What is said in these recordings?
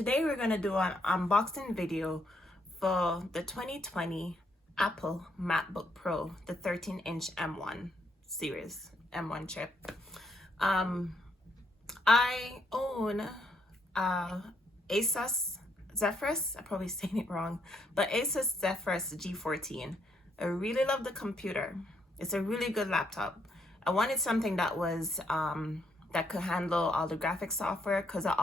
Today we're going to do an unboxing video for the 2020 Apple MacBook Pro, the 13-inch M1 series, M1 chip. I own Asus Zephyrus, I'm probably saying it wrong, but Asus Zephyrus G14. I really love the computer. It's a really good laptop. I wanted something that was that could handle all the graphics software, because I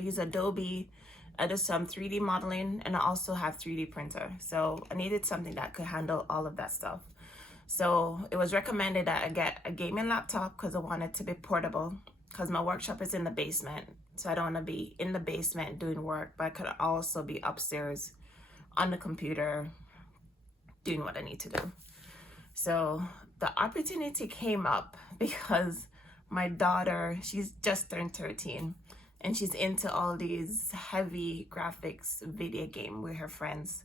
use Adobe. I do some 3D modeling, and I also have 3D printer. So I needed something that could handle all of that stuff. So it was recommended that I get a gaming laptop because I want it to be portable, because my workshop is in the basement. So I don't want to be in the basement doing work, but I could also be upstairs on the computer doing what I need to do. So the opportunity came up because my daughter, she's just turned 13, and she's into all these heavy graphics video game with her friends.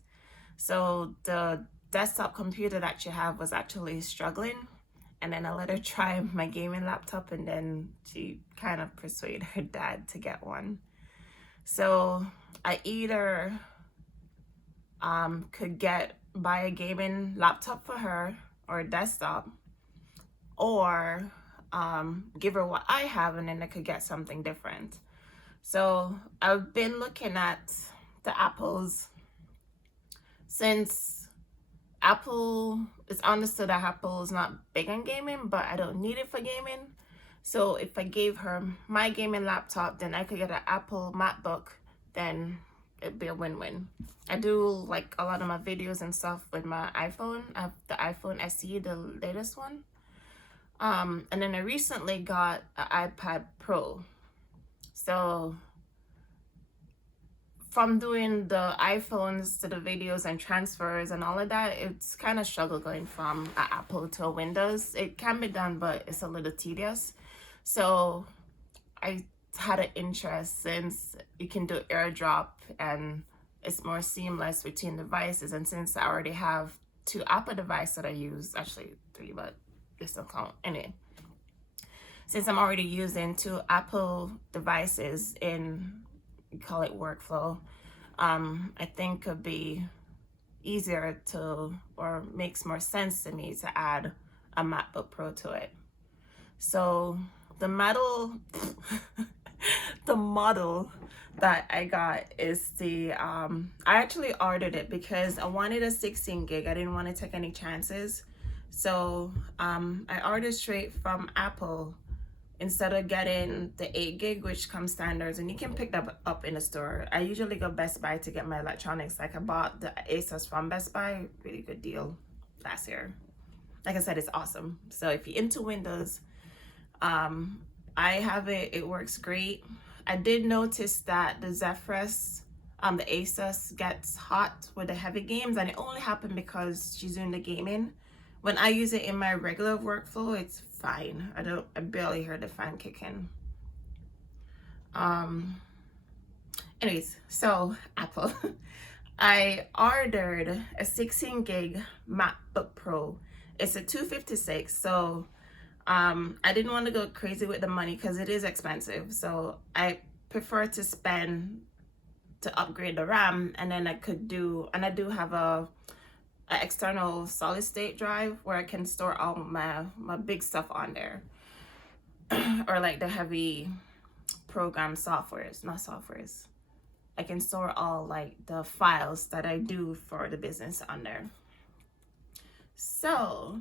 So the desktop computer that she had was actually struggling, and then I let her try my gaming laptop, and then she kind of persuaded her dad to get one. So I either could buy a gaming laptop for her, or a desktop, or give her what I have, and then I could get something different. So I've been looking at the Apples. Since Apple, it's understood that Apple is not big on gaming, but I don't need it for gaming. So if I gave her my gaming laptop, then I could get an Apple MacBook, then it'd be a win-win. I do like a lot of my videos and stuff with my iPhone. I have the iPhone SE, the latest one. And then I recently got an iPad Pro. So from doing the iPhones to the videos and transfers and all of that, it's kind of struggle going from an Apple to a Windows. It can be done, but it's a little tedious. So I had an interest, since you can do AirDrop and it's more seamless between devices, and since I already have 2 Apple devices that I use, actually 3, but this don't count anyway. Since I'm already using 2 Apple devices in, we call it workflow, I think it'd be easier to, or makes more sense to me to add a MacBook Pro to it. So the model that I got is the I actually ordered it because I wanted a 16 gig. I didn't want to take any chances. So I ordered straight from Apple instead of getting the 8 gig, which comes standards, and you can pick that up in the store. I usually go Best Buy to get my electronics. Like I bought the Asus from Best Buy, really good deal last year. Like I said, it's awesome. So if you're into Windows, I have it, it works great. I did notice that the Zephyrus, the Asus, gets hot with the heavy games, and it only happened because she's doing the gaming. When I use it in my regular workflow, it's fine. I barely hear the fan kicking. Anyways, so Apple. I ordered a 16 gig MacBook Pro. It's a 256, so I didn't want to go crazy with the money because it is expensive. So I prefer to spend to upgrade the RAM, and then I do have a external solid state drive where I can store all my big stuff on there, or like the heavy program softwares, not softwares. I can store all like the files that I do for the business on there. So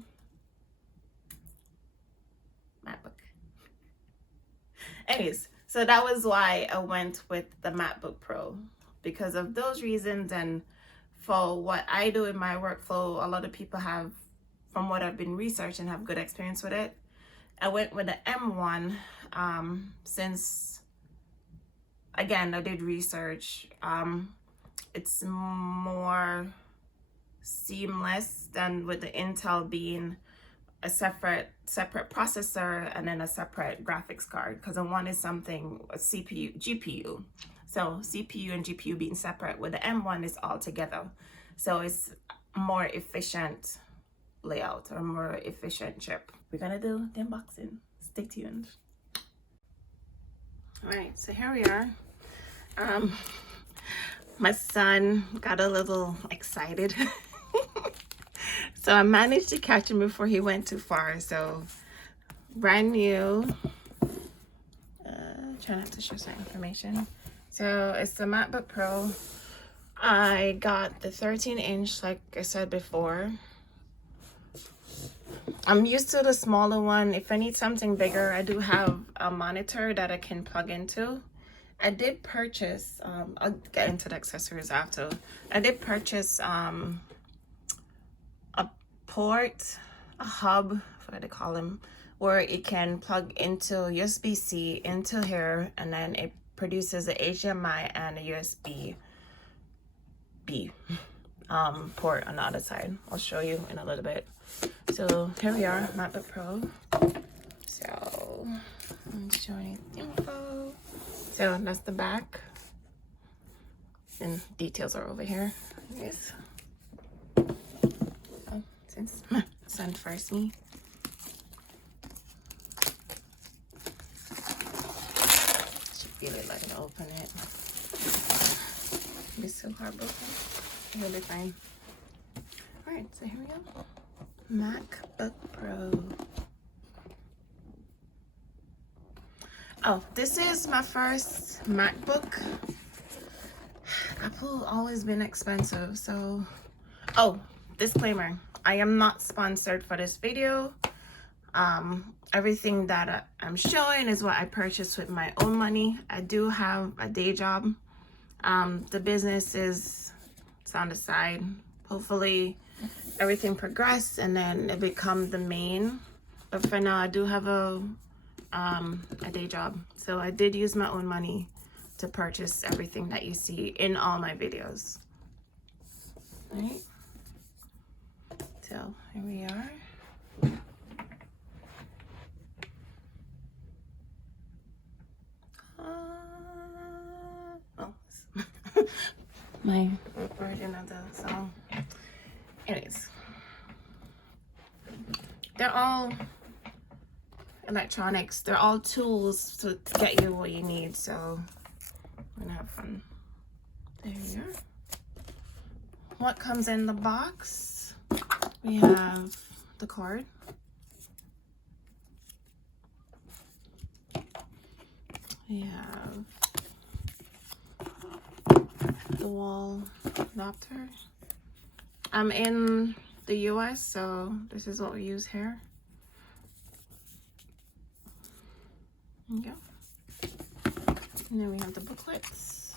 MacBook. Anyways, so that was why I went with the MacBook Pro, because of those reasons, and for what I do in my workflow, a lot of people have, from what I've been researching, have good experience with it. I went with the M1 since, again, I did research. It's more seamless than with the Intel being a separate processor and then a separate graphics card, because I wanted something, a CPU, GPU. So CPU and GPU being separate, with the M1 is all together. So it's more efficient layout, or more efficient chip. We're gonna do the unboxing. Stay tuned. All right, so here we are. My son got a little excited. So I managed to catch him before he went too far. So brand new. Try not to show some information. So it's the MacBook Pro. I got the 13-inch, like I said before. I'm used to the smaller one. If I need something bigger, I do have a monitor that I can plug into. I did purchase, I'll get into the accessories after. I did purchase a port, a hub, what do they call them, where it can plug into USB-C into here, and then it produces a HDMI and a USB-B port on the other side. I'll show you in a little bit. So here we are, MacBook Pro. So I'm showing you info. So that's the back, and details are over here. Yes. Oh, since my son first me. Should really let it open it. Be so heartbroken. It'll be fine. All right, so here we go. MacBook Pro. Oh, this is my first MacBook. Apple always been expensive, so. Oh, disclaimer. I am not sponsored for this video. Everything that I'm showing is what I purchased with my own money. I do have a day job. The business is on the side. Hopefully everything progress and then it become the main. But for now, I do have a day job. So I did use my own money to purchase everything that you see in all my videos. All right. So here we are. My version of the song. Anyways, they're all electronics. They're all tools to get you what you need. So we're gonna have fun. There you are. What comes in the box? We have the cord. We have the wall adapter. I'm in the US, so this is what we use here. There you go. And then we have the booklets.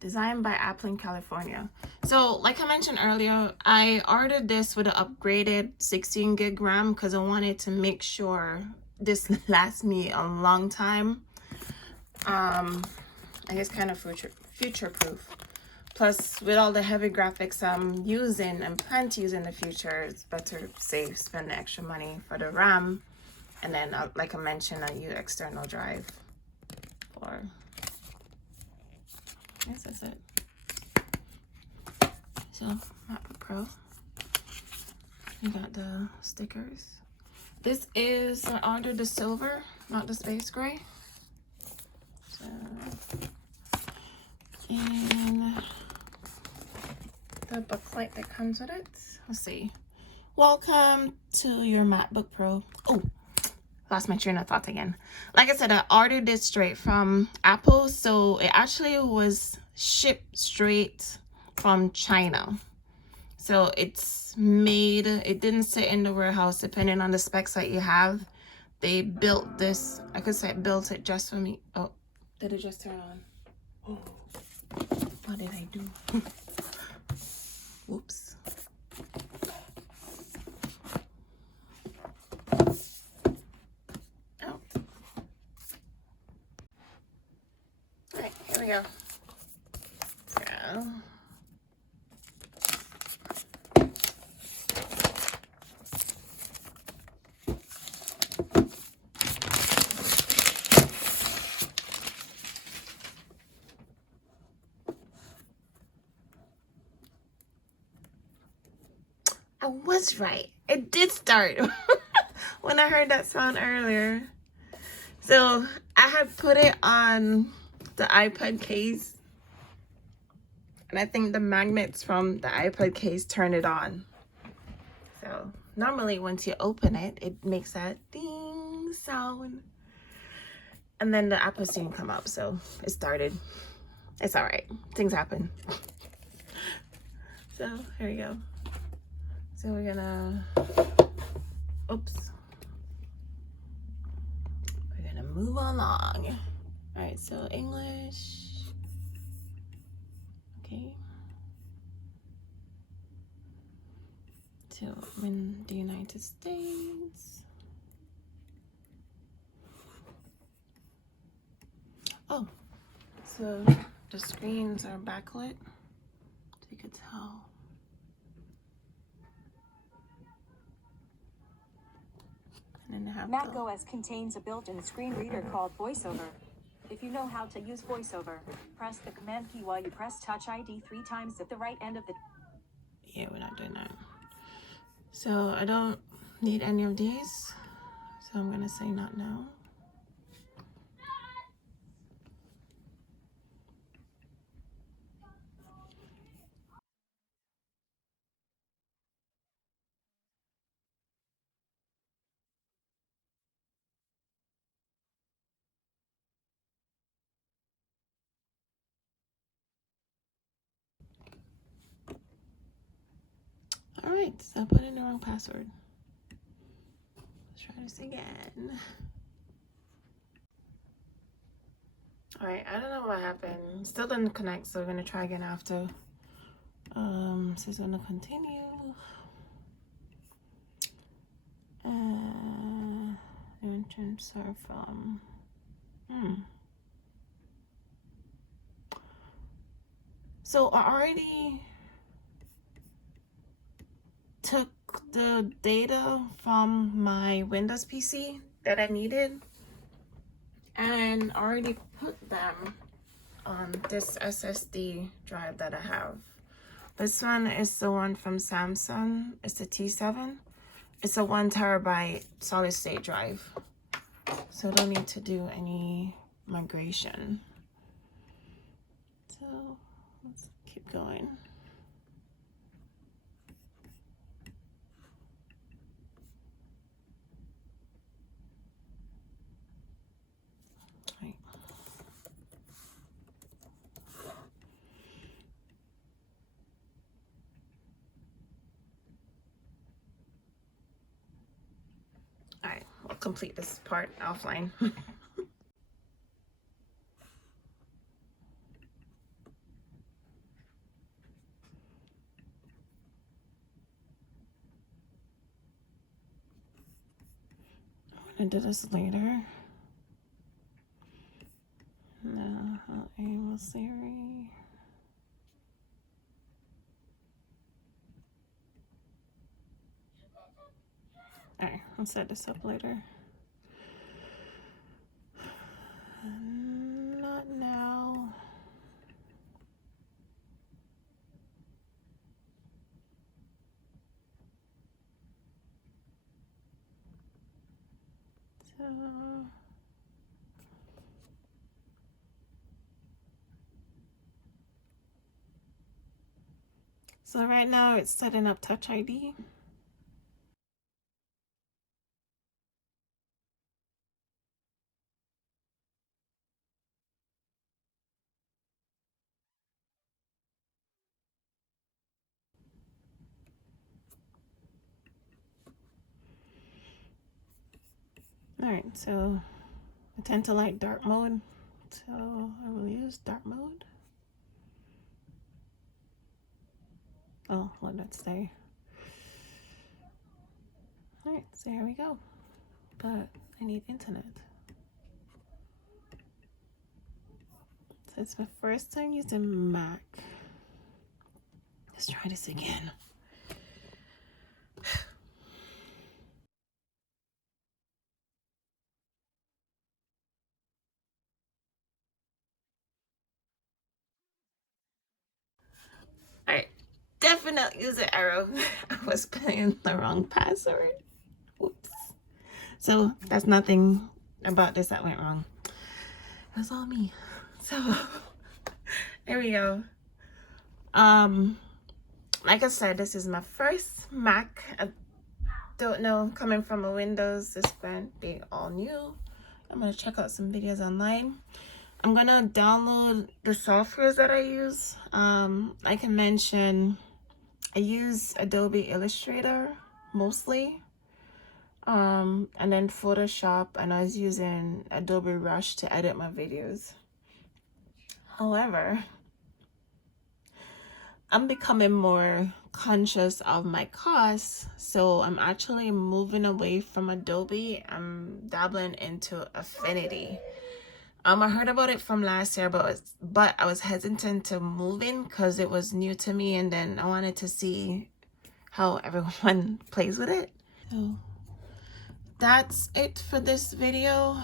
Designed by Apple in California. So like I mentioned earlier, I ordered this with an upgraded 16 gig RAM because I wanted to make sure this lasts me a long time. I guess kind of future proof. Plus, with all the heavy graphics I'm using and plan to use in the future, it's better spend the extra money for the RAM. And then, like I mentioned, I use external drive for. I guess that's it. So, MacBook Pro. You got the stickers. This is, I ordered the silver, not the space gray. So, and the booklet that comes with it. Let's see. Welcome to your MacBook Pro. Oh, lost my train of thought again. Like I said, I ordered this straight from Apple, so it actually was shipped straight from China. So it's made, it didn't sit in the warehouse depending on the specs that you have. They built this, I could say built it just for me. Oh, did it just turn on? Oh, what did I do? Whoops. Oh. All right, here we go. So. I was right. It did start when I heard that sound earlier. So I had put it on the iPad case, and I think the magnets from the iPad case turn it on. So normally once you open it, it makes that ding sound. And then the Apple didn't come up, so it started. It's all right. Things happen. So here we go. So we're gonna, oops. We're gonna move along. All right, so English. Okay. So in the United States. Oh, so the screens are backlit, so you could tell. And then they have Mac OS contains a built-in screen reader called VoiceOver. If you know how to use VoiceOver, press the command key while you press Touch ID 3 times at the right end of the... Yeah, we're not doing that. So I don't need any of these, so I'm gonna say not now. All right, so I put in the wrong password. Let's try this again. All right, I don't know what happened. Still didn't connect, so we're gonna try again after. So it's gonna continue. Transfer from. So I already took the data from my Windows PC that I needed and already put them on this SSD drive that I have. This one is the one from Samsung. It's the T7. It's a 1 terabyte solid state drive. So I don't need to do any migration. So let's keep going. Alright, we'll complete this part offline. I'm gonna do this later. No, enable Siri. Alright, I'll set this up later. Not now. So right now it's setting up Touch ID. Alright, so I tend to like dark mode, so I will use dark mode. Oh, let that stay. Alright, so here we go. But I need internet. So it's my first time using Mac. Let's try this again. Alright, definite user error. I was putting the wrong password. Oops. So that's nothing about this that went wrong. was all me. So there we go. Like I said, this is my first Mac. I don't know, coming from a Windows, this brand being all new. I'm gonna check out some videos online. I'm gonna download the softwares that I use. I can mention I use Adobe Illustrator mostly, and then Photoshop, and I was using Adobe Rush to edit my videos. However, I'm becoming more conscious of my costs, so I'm actually moving away from Adobe. I'm dabbling into Affinity. I heard about it from last year, but I was hesitant to move in because it was new to me, and then I wanted to see how everyone plays with it. So that's it for this video.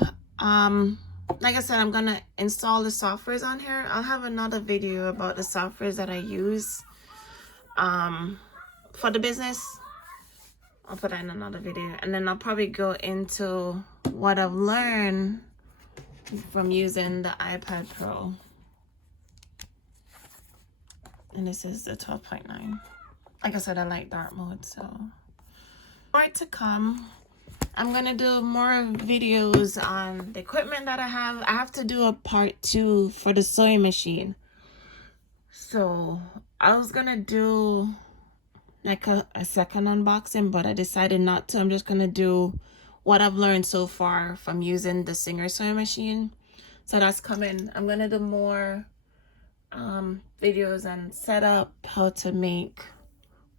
Like I said, I'm gonna install the softwares on here. I'll have another video about the softwares that I use for the business. I'll put that in another video, and then I'll probably go into what I've learned from using the iPad Pro. And this is the 12.9. Like I said, I like dark mode, so more to come. I'm gonna do more videos on the equipment that I have. I have to do a part 2 for the sewing machine. So I was gonna do like a second unboxing, but I decided not to. I'm just gonna do what I've learned so far from using the Singer sewing machine. So that's coming. I'm gonna do more videos and set up how to make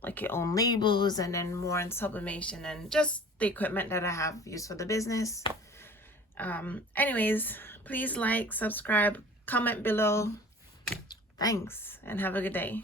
like your own labels, and then more on sublimation and just the equipment that I have used for the business. Anyways, please like, subscribe, comment below. Thanks, and have a good day.